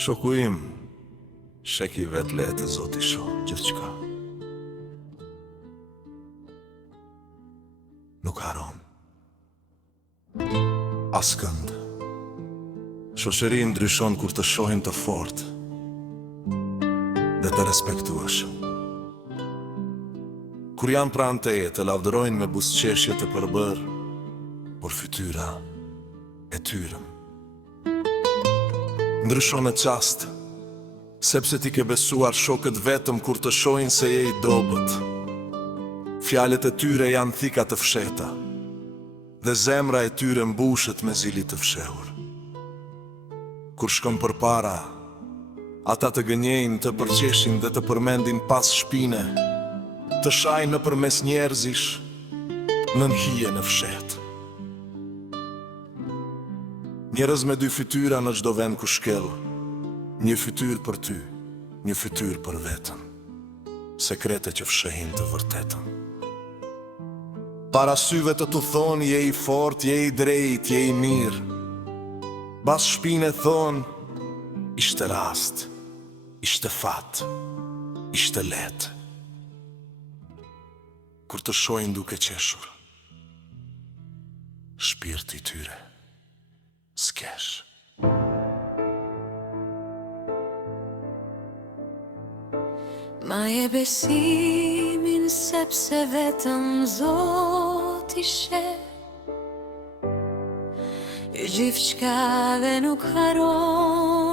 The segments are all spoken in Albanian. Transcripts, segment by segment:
Shoku im, sheki vet letë Zoti shoh gjithçka. Nuk haron askënd. Shoqëri ndryshon kur të shohin të fortë dhe të respektueshëm. Kur janë pranë teje të lavdërojnë me buzëqeshje të përbër, por fytyra e tyrëm. Ndryshon e qast, sepse ti ke besuar shokët vetëm kur të shohin se je i dobët. Fjalët e tyre janë thika të fsheta, dhe zemra e tyre mbushet me zili të fshehur. Kur shkon përpara, ata të gënjejnë, të përqeshin dhe të përmendin pas shpine, të shajnë nëpërmes njerëzish, nën hije në fshet. Njerëz me dy fytyra në çdo vend ku shkel, një fytyrë për ty, një fytyrë për vetën, sekrete që fshehin të vërtetën. Para syve të tu thonë je i fort, je i drejt, je i mirë. Bas shpine thonë, ishte rast, ishte fat, ishte let. Kur të shojnë duke qeshur, shpirti tyre s'kesh. Ma je besimin sepse vetëm Zoti sheh gjithçka dhe nuk haron.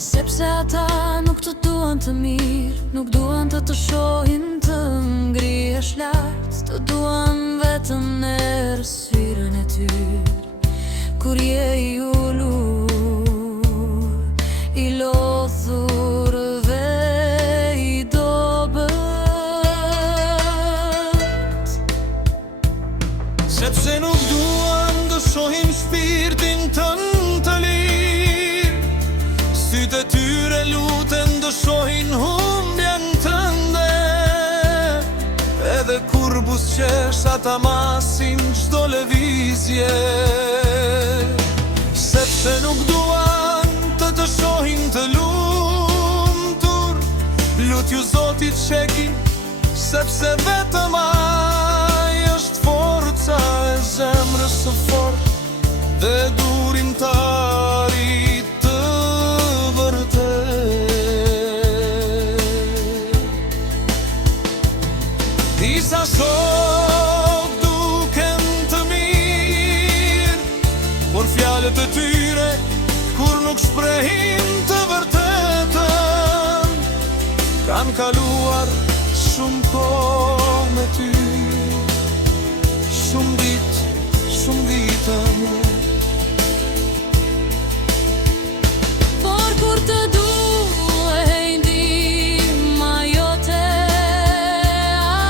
Sepse ata nuk të duan të mirë, nuk duan të shohin të ngrihesh lart, të duan vetëm në errësirën e tyre. Kur je i ulur, i lodhur dhe i dobët, sepse nuk duan të shohin shpirtin tënd të lirë. Sytë e tyre luten të shohin humbjen tënde, edhe kur buzëqesh ata masin çdo lëvizje. Sepse nuk duan të shohin të lumtur, lutju Zotit shekin, sepse vetëm ai është forca e zemrës së fortë dhe durimtarit të vërtet. Disa shok duken të mirë, por fjalët e tyre kur nuk shprehin të vërtetën, kanë kaluar shumë kohë me ty, shumë vitën. por kur të duhej ndihma jote,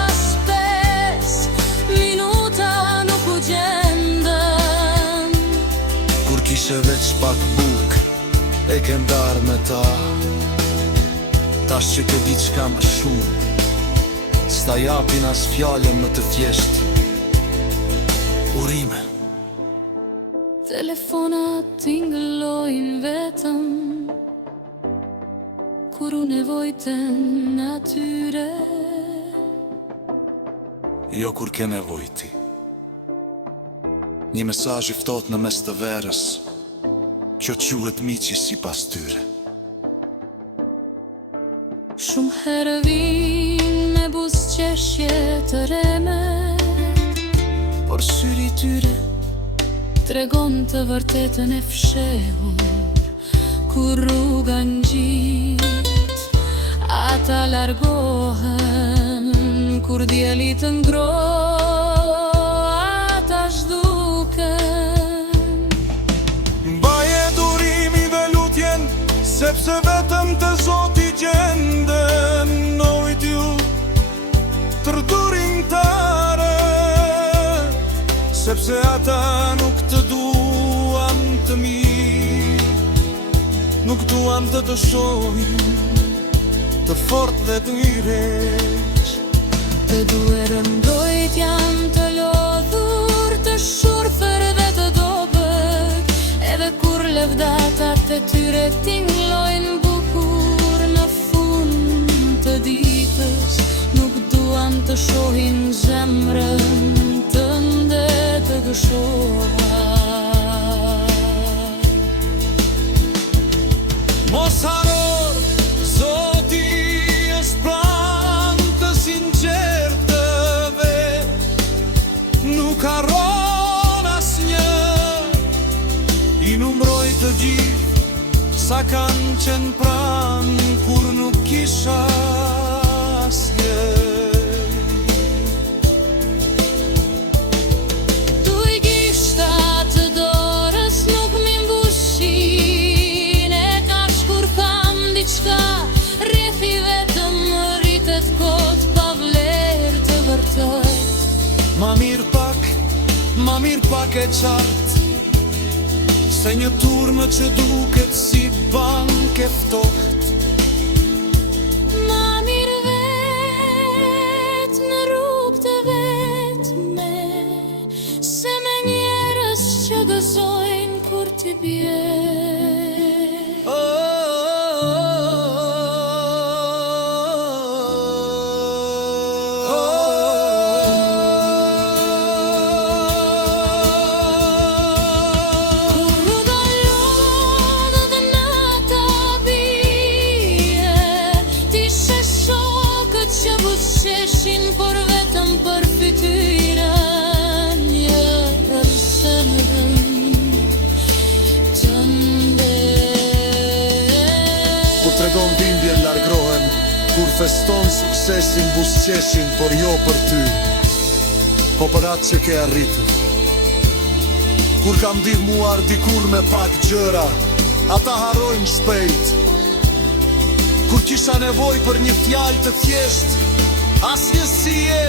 as 5 minuta nuk u gjendën. Kur kishe veç pak buk, e ke ndarë me ta. Tash që ke diçka më shumë, s'ta japin as fjallën më të thjesht. Urime. Telefonat tingëllojnë vetëm kur u nevojten atyre. Jo kur ke nevoj ti. Një mesazh i ftohtë në mes të verës, kjo quhet miqi sipas tyre. Shumë herë vinë me buzëqeshje të reme, Por syri tyre tregon të vërtetën e fshehur. Kur rruga ngjit, ata largohen. Kur dieli të ngroh, sepse vetëm të Zoti gjendem nojt ju tërdurimtare, sepse ata nuk të duan të mirë, nuk duan të të shohin të fort dhe të mireq. Të duher mbrojt janë të lodhur, të shurfër dhe të dobët, edhe kur lëvdatat e tyre tinglojnë bukur në fund të ditës, nuk duan të shohin zemrën tënde të gëshuar. Mos haro, Zoti është pranë të sinqertëve, nuk harron asnjë, i numroi të gjithë sa kanë qenë pranë kur nuk kisha asgjë. Tu i gishtat të dorës nuk mi mbushin, e kash kur kam diçka, rrethi vetëm rritet kot pa vlerë të vërtet. Ma mirë pak e qartë, se një turmë që duket si bank e ftoht. Ma mirë vet në rrugë të vetme, se me njerëz që gëzojnë kur t'i bje. Sheshin por vetëm për fytyrën, jërësën tënde. Kur tregon dhimbjen largrohen, kur feston suksesin buzëqeshin, por jo për ty, po për atë që ke arritur. Kur kam ndihmuar dikur me pak gjëra, ata harrojnë shpejt. Kur kisha nevoj për një fjalë të thjesht, asnjë sije